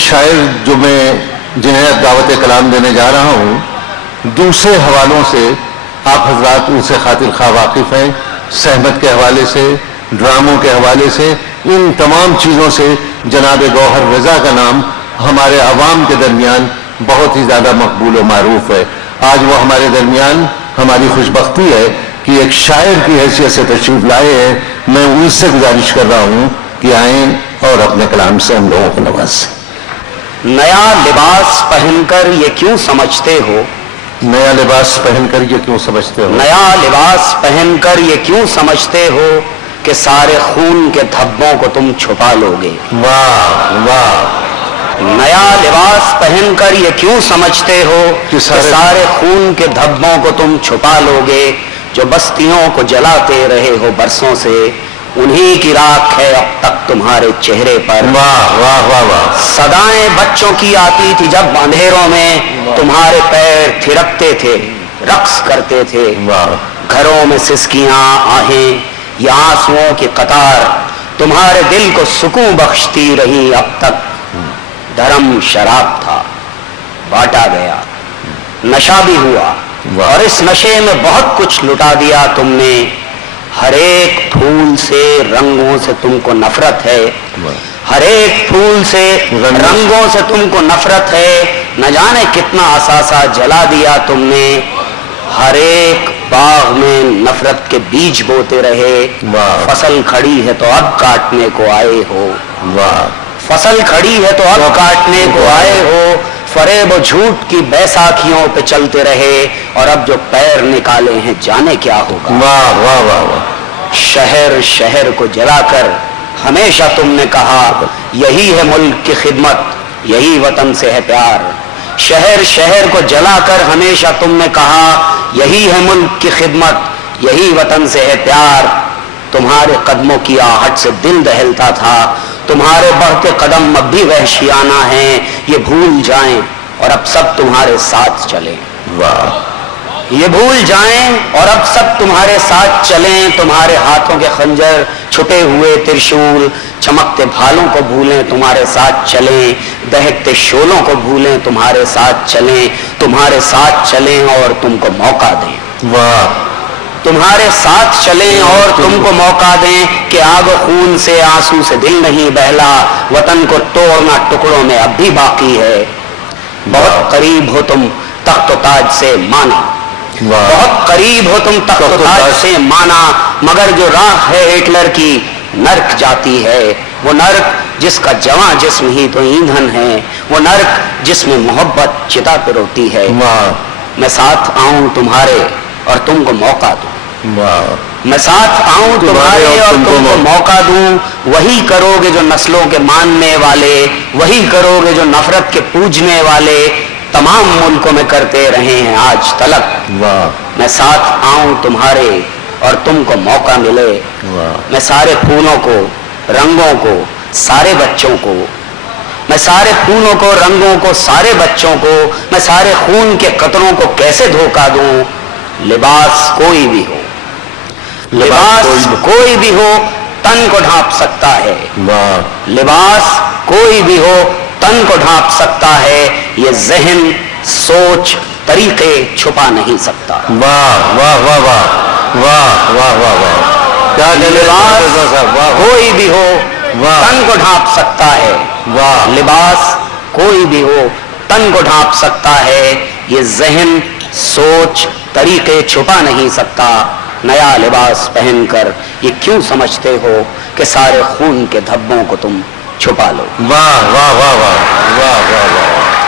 شاعر جو میں جنہیں اب دعوت کلام دینے جا رہا ہوں، دوسرے حوالوں سے آپ حضرات ان سے خاطر خواہ واقف ہیں، سہمت کے حوالے سے، ڈراموں کے حوالے سے، ان تمام چیزوں سے جناب گوہر رضا کا نام ہمارے عوام کے درمیان بہت ہی زیادہ مقبول و معروف ہے۔ آج وہ ہمارے درمیان ہماری خوشبختی ہے کہ ایک شاعر کی حیثیت سے تشریف لائے ہیں۔ میں ان سے گزارش کر رہا ہوں کہ آئیں اور اپنے کلام سے ہم لوگوں کو نوازیں۔ نیا لباس پہن کر یہ کیوں سمجھتے ہو، نیا لباس پہن کر یہ کیوں سمجھتے ہو، نیا لباس پہن کر یہ کیوں سمجھتے ہو کہ سارے خون کے دھبوں کو تم چھپا لو گے۔ واہ واہ، نیا لباس پہن کر یہ کیوں سمجھتے ہو کہ سارے خون کے دھبوں کو تم چھپا لو گے۔ جو بستیوں کو جلاتے رہے ہو برسوں سے، انہی کی راکھ ہے اب تک تمہارے چہرے پر۔ واہ واہ واہ واہ، صدائیں بچوں کی آتی تھی جب اندھیروں میں، تمہارے پیر تھرکتے تھے، رقص کرتے تھے۔ واہ، گھروں میں سسکیاں، آہیں یا آنسوؤں کی قطار تمہارے دل کو سکون بخشتی رہی اب تک۔ دھرم شراب تھا، بانٹا گیا، نشہ بھی ہوا، اور اس نشے میں بہت کچھ لٹا دیا تم نے۔ ہر ایک پھول سے رنگوں سے تم کو نفرت ہے، ہر ایک پھول سے رنگوں سے تم کو نفرت ہے۔ نہ جانے کتنا اثاثہ جلا دیا تم نے، ہر ایک باغ میں نفرت کے بیج بوتے رہے۔ فصل کھڑی ہے تو اب کاٹنے کو آئے ہو، فصل کھڑی ہے تو اب کاٹنے کو آئے ہو۔ فریب و جھوٹ کی بیساکھیوں پہ چلتے رہے، اور اب جو پیر نکالے ہیں جانے کیا ہوگا۔ واہ واہ واہ واہ، شہر شہر کو جلا کر ہمیشہ تم نے کہا یہی ہے ملک کی خدمت، یہی وطن سے ہے پیار۔ شہر شہر کو جلا کر ہمیشہ تم نے کہا یہی ہے ملک کی خدمت، یہی وطن سے ہے پیار۔ تمہارے قدموں کی آہٹ سے دل دہلتا تھا، تمہارے بڑھتے قدم اب بھی وحشیانہ ہیں، یہ بھول جائیں اور اب سب تمہارے ساتھ چلیں۔ یہ بھول جائیں اور اب سب تمہارے ساتھ چلیں۔ تمہارے ہاتھوں کے خنجر، چھٹے ہوئے ترشول، چمکتے بھالوں کو بھولیں، تمہارے ساتھ چلیں۔ دہکتے شعلوں کو بھولیں، تمہارے ساتھ چلیں، تمہارے ساتھ چلیں اور تم کو موقع دیں۔ تمہارے ساتھ چلیں اور تم کو موقع دیں کہ آگ و خون سے، آنسو سے دل نہیں بہلا، وطن کو توڑنا ٹکڑوں میں اب بھی باقی ہے۔ بہت قریب ہو تم تخت و تاج سے مانا، بہت قریب ہو تم تخت و تاج سے مانا، مگر جو راہ ہے ہٹلر کی نرک جاتی ہے۔ وہ نرک جس کا جواں جسم ہی تو ایندھن ہے، وہ نرک جس میں محبت چتا پہ روتی ہے۔ میں ساتھ آؤں تمہارے اور تم کو موقع دوں، میں ساتھ آؤں تمہارے اور تم کو موقع دوں۔ وہی کرو گے جو نسلوں کے ماننے والے، وہی کرو گے جو نفرت کے پوجنے والے تمام ملکوں میں کرتے رہے ہیں آج تلک۔ میں ساتھ آؤں تمہارے اور تم کو موقع ملے۔ میں سارے پھولوں کو، رنگوں کو، سارے بچوں کو، میں سارے پھولوں کو، رنگوں کو، سارے بچوں کو، میں سارے خون کے قطروں کو کیسے دھوکہ دوں۔ لباس کوئی بھی ہو، لباس کوئی بھی ہو، تن کو ڈھانپ سکتا ہے۔ لباس کوئی بھی ہو، تن کو ڈھانپ سکتا ہے، یہ ذہن، سوچ، طریقے چھپا نہیں سکتا۔ واہ واہ واہ واہ واہ واہ واہ واہ، کیا لباس کوئی بھی ہو، تن کو ڈھانپ سکتا ہے۔ لباس کوئی بھی ہو، تن کو ڈھانپ سکتا ہے، یہ ذہن، سوچ، طریقے چھپا نہیں سکتا۔ نیا لباس پہن کر یہ کیوں سمجھتے ہو کہ سارے خون کے دھبوں کو تم چھپا لو۔ واہ واہ واہ واہ واہ واہ واہ۔